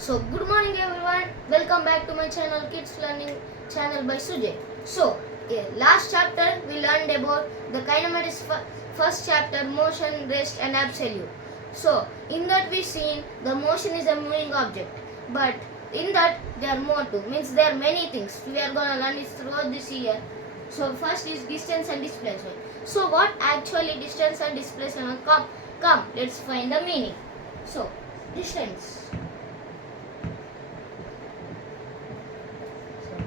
So good morning everyone. Welcome back to my channel Kids Learning channel by Sujay. So last chapter we learned about the kinematics first chapter motion, rest and absolute. So in that we seen the motion is a moving object, but in that there are more too. Means there are many things we are gonna learn it throughout this year. So first is distance and displacement. So what actually distance and displacement are? Come, let's find the meaning. So distance.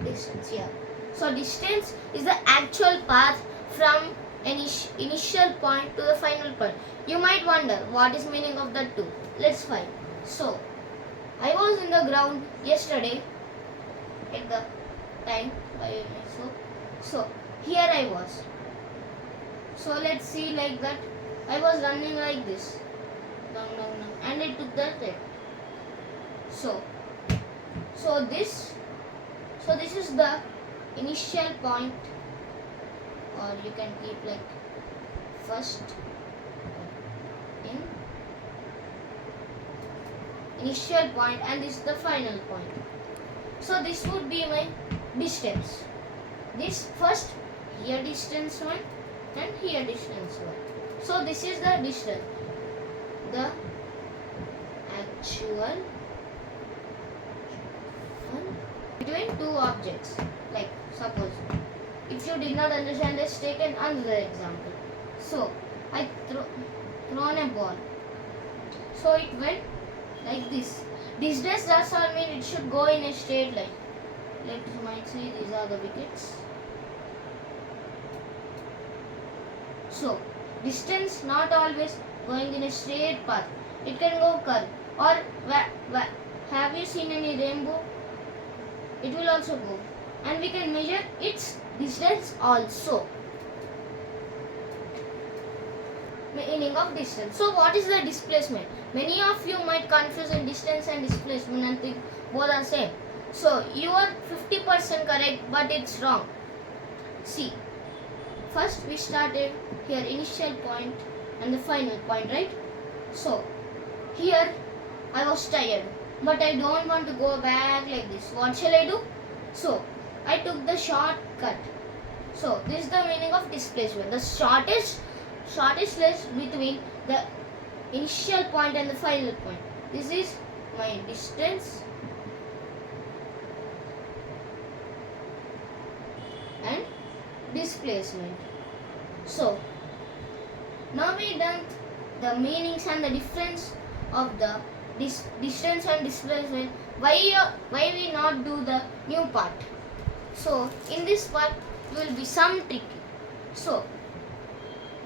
Distance, yeah. So distance is the actual path from initial point to the final point. You might wonder what is meaning of that too. Let's find. So I was in the ground yesterday at the time. So here I was. So let's see like that. I was running like this, down, and I took that step. So this is the initial point, or you can keep like first in initial point, and this is the final point. So this would be my distance. This first here distance 1 and here distance 1. So this is the distance, the actual between two objects. Like suppose if you did not understand, let's take another example. So I thrown a ball, so it went like this. Distance does not mean it should go in a straight line. Let's might say these are the wickets. So distance not always going in a straight path. It can go curve, or have you seen any rainbow? It will also go, and we can measure its distance also. Meaning of distance. So what is the displacement? Many of you might confuse in distance and displacement and think both are same. So you are 50% correct, but it's wrong. See, first we started here initial point and the final point, right? So here I was tired, but I don't want to go back like this. What shall I do? So I took the shortcut. So this is the meaning of displacement. The shortest place between the initial point and the final point. This is my distance and displacement. So now we done the meanings and the difference of the distance and displacement. Why we not do the new part? So in this part will be some tricky. So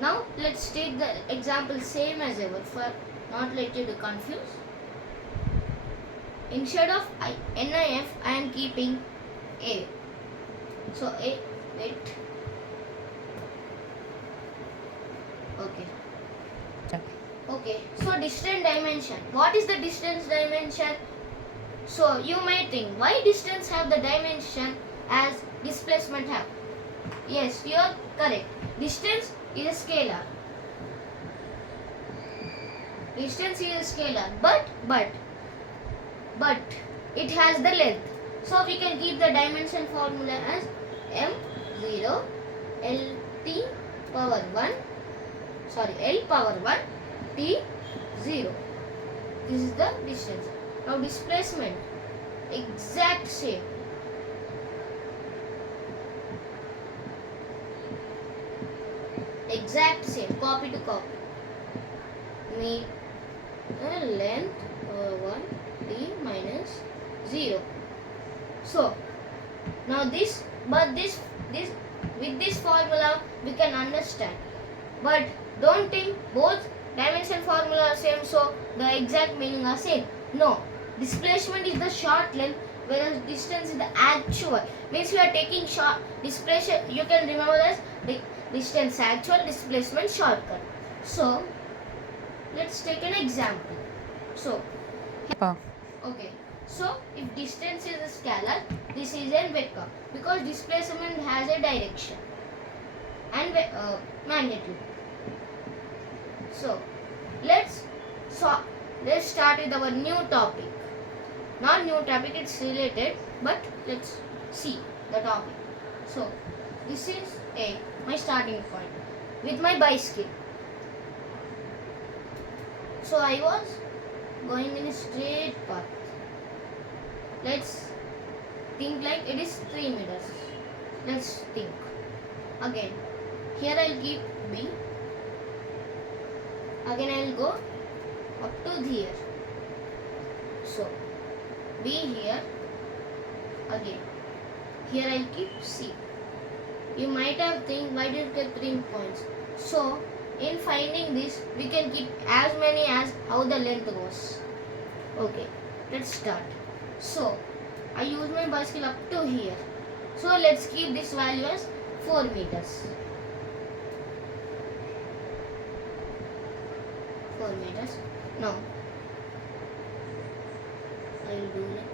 now let's take the example same as ever for not let you to confuse. Instead of NIF I am keeping A. So A, wait. Okay, so distance dimension. What is the distance dimension? So you might think, why distance have the dimension as displacement have? Yes, you are correct. Distance is a scalar. Distance is a scalar, but it has the length. So we can keep the dimension formula as m0 L power 1 T 0. This is the distance. Now displacement, exact same. Exact same, copy to copy. Mean length 1 T minus 0. So now with this formula we can understand. But don't think both dimension formula are same, so the exact meaning are same. No, displacement is the short length, whereas distance is the actual. Means we are taking short displacement. You can remember as distance actual, displacement shortcut. So let's take an example. So okay. So if distance is a scalar, this is a vector, because displacement has a direction and magnitude. So let's start with our new topic. not new topic, it's related, but let's see the topic. So this is my starting point with my bicycle. So I was going in a straight path. Let's think like it is 3 meters. Let's think again. Here I'll keep B. Again I'll go up to here. So B here. Again here I'll keep C. You might have think, why did you get 3 points? So in finding this, we can keep as many as how the length goes. Okay, let's start. So I use my bicycle up to here. So let's keep this value as 4 meters. 4 meters. Now I'll do like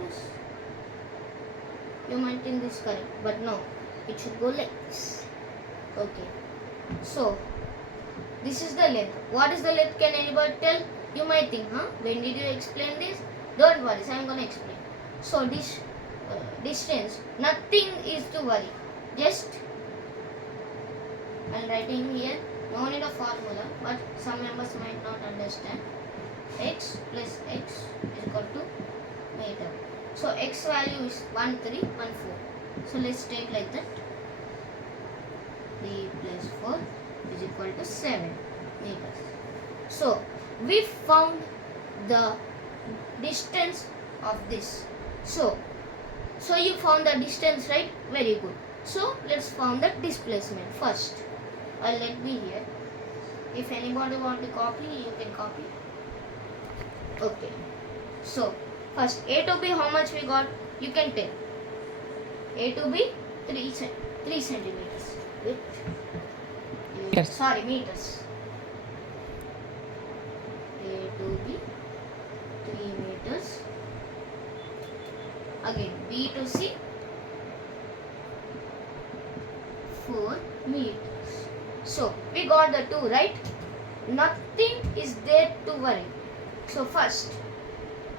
this. You might think this is correct, but no, it should go like this. Okay. So this is the length. What is the length? Can anybody tell? You might think, when did you explain this? Don't worry, so I'm gonna explain. So this distance, nothing is to worry. Just I'm writing here. No need a formula, but some members might not understand. X plus x is equal to meter. So x value is 1314. So let's take like that. 3 plus 4 is equal to 7 meters. So we found the distance of this. So you found the distance, right? Very good. So let's find the displacement first. I'll let be here. If anybody want to copy, you can copy. Okay. So first A to B, how much we got? You can tell. A to B 3 centimeters. Yes. Sorry, meters. A to B 3 meters. Again B to C 4 meters. So we got the 2, right? Nothing is there to worry. So first,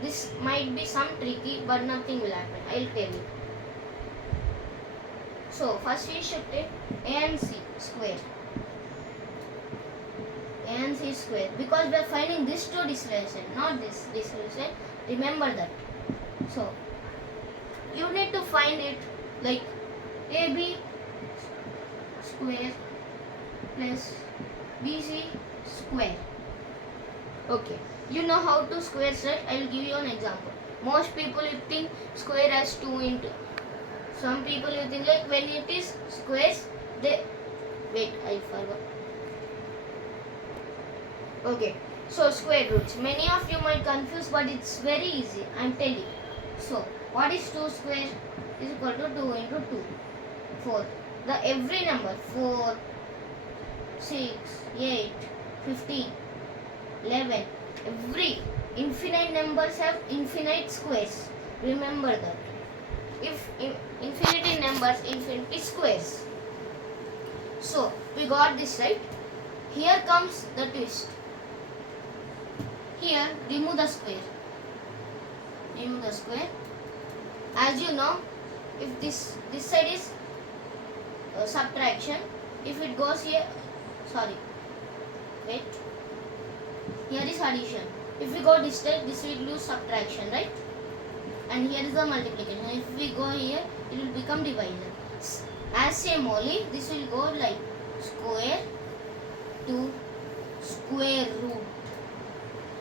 this might be some tricky, but nothing will happen. I'll tell you. So first we should take A and C square. A and C square, because we are finding this two distillation, not this distillation. Remember that. So you need to find it like AB square plus BC square. Okay, you know how to square, right? I will give you an example. Most people you think square as 2 into. Some people you think like when it is squares, they wait, I forgot. Okay, so square roots. Many of you might confuse, but it's very easy. I'm telling. So what is 2 square? Is equal to 2 into 2. 4. The every number 4, 6, 8, 15, 11. Every infinite numbers have infinite squares. Remember that. If infinity numbers, infinity squares. So we got this, right? Here comes the twist. Here remove the square. Remove the square. As you know, if this side is subtraction, if it goes here, sorry, wait, here is addition. If we go this side, this will lose subtraction, right? And here is the multiplication. If we go here, it will become division. As same only, this will go like square to square root.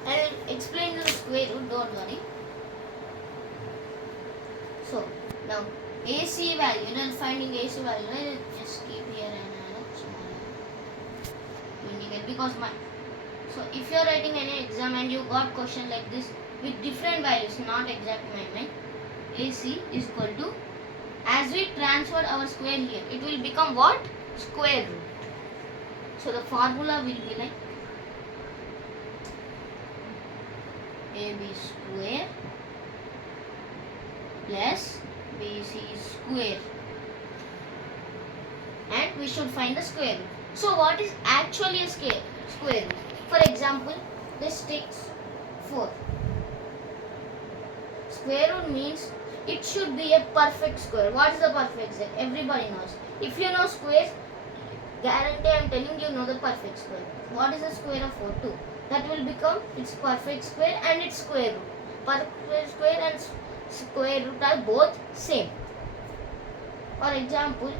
I will explain the square root, don't worry. So now AC value, then finding AC value, let's just keep here and indicate, because my, so if you are writing any exam and you got question like this with different values, not exact measurement, AC is equal to, as we transfer our square here, it will become what? Square root. So the formula will be like AB square plus BC square, and we should find the square root. So what is actually a square root? For example, this takes 4. square root means it should be a perfect square. What is the perfect square? Everybody knows. If you know squares, guarantee I am telling you know the perfect square. What is the square of 4? 2. That will become its perfect square and its square root. Perfect square and square root are both same. For example,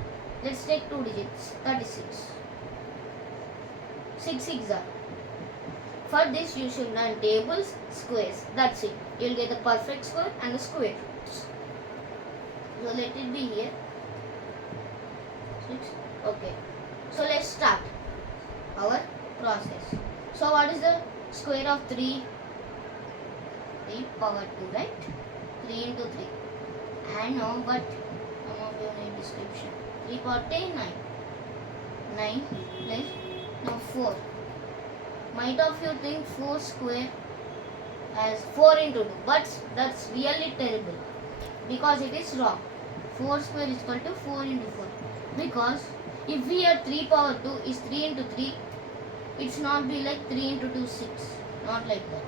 let's take 2 digits, 36. 6 6 are. For this you should learn tables, squares. That's it. You will get the perfect square and the square roots. So let it be here. 6. Okay. So let's start our process. So what is the square of 3? 3 power 2, right? 3 into 3. And now, but some of you need description. 3 power 10, 9. 9 plus now 4. Might of you think 4 square as 4 into 2, but that's really terrible because it is wrong. 4 square is equal to 4 into 4 because if we have 3 power 2 is 3 into 3, it's not be like 3 into 2 6, not like that.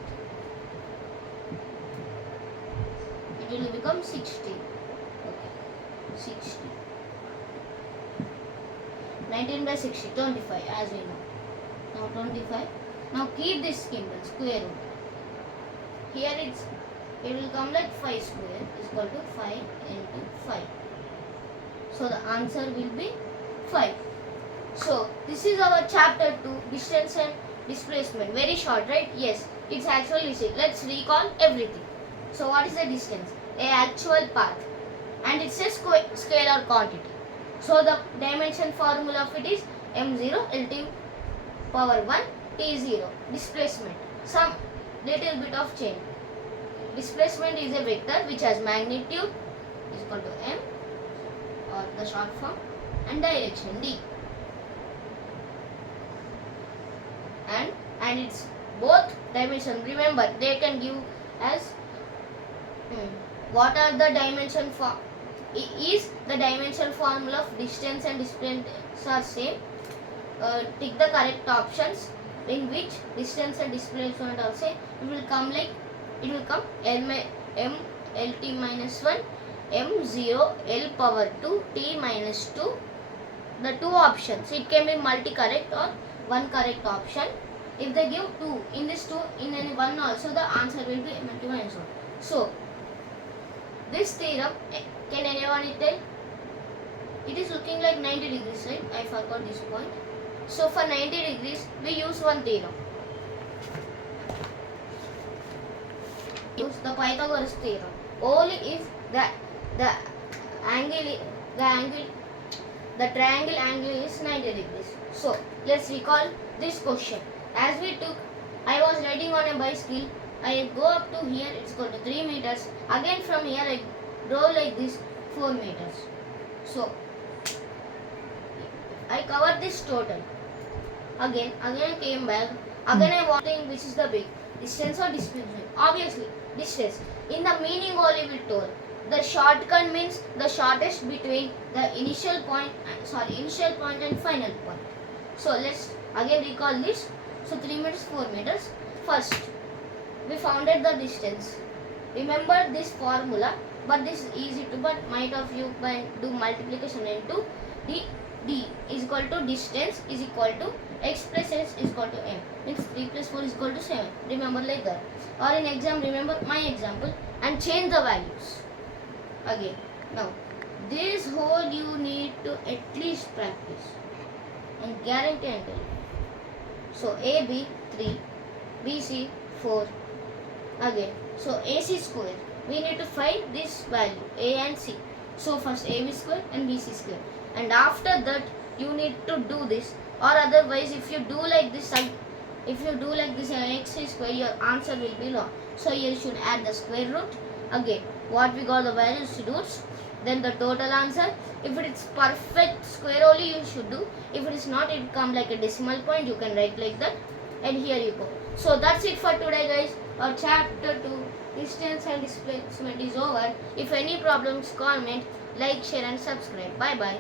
It will become 60. Okay, 60. 19 by 60, 25 as we know. Now 25. Now keep this symbol, square root. Here it will come like 5 square is equal to 5 into 5. So the answer will be 5. So this is our chapter 2, distance and displacement. Very short, right? Yes, it's actually easy. Let's recall everything. So what is the distance? A actual path, and it's a scalar quantity. So the dimension formula of it is m0 lt power 1 t0. Displacement, some little bit of change. Displacement is a vector which has magnitude is equal to m, or the short form, and direction d. And it's both dimension. Remember, they can give as what are the dimension for? Is the dimension formula of distance and displacement are same? Tick the correct options in which distance and displacement are same. It will come m lt minus 1 m0 l power 2 t minus 2. The two options, it can be multi-correct or one correct option. If they give 2, in this 2, in any one also, the answer will be m minus 1. So, this theorem, can anyone tell? It is looking like 90 degrees, right? I forgot this point. So, for 90 degrees, we use one theorem. Use the Pythagoras theorem. Only if the triangle angle is 90 degrees. So, let's recall this question. As we took, I was riding on a bicycle. I go up to here, it's equal to 3 meters. Again from here, I drove like this 4 meters. So, I covered this total. Again I came back. Again I was thinking which is the big distance or displacement. Obviously, distance. In the meaning only we told. The shortcut means the shortest between the initial point and final point. So let's again recall this. So 3 meters, 4 meters. First, we founded the distance. Remember this formula, but this is easy to, but might of you do multiplication into d is equal to distance is equal to x plus s is equal to m. Means 3 plus 4 is equal to 7. Remember like that. Or in exam, remember my example and change the values. Again, now this whole you need to at least practice and guarantee and tell you. So AB 3, BC 4. Again, so AC square. We need to find this value A and C. So first AB square and BC square. And after that you need to do this, or otherwise if you do like this x square, your answer will be wrong. So you should add the square root. Again, what we got the values roots, then the total answer. If it is perfect square only you should do. If it is not, it will come like a decimal point. You can write like that, and here you go. So that's it for today, guys. Our chapter 2 distance and displacement is over. If any problems, comment, like, share and subscribe. Bye bye.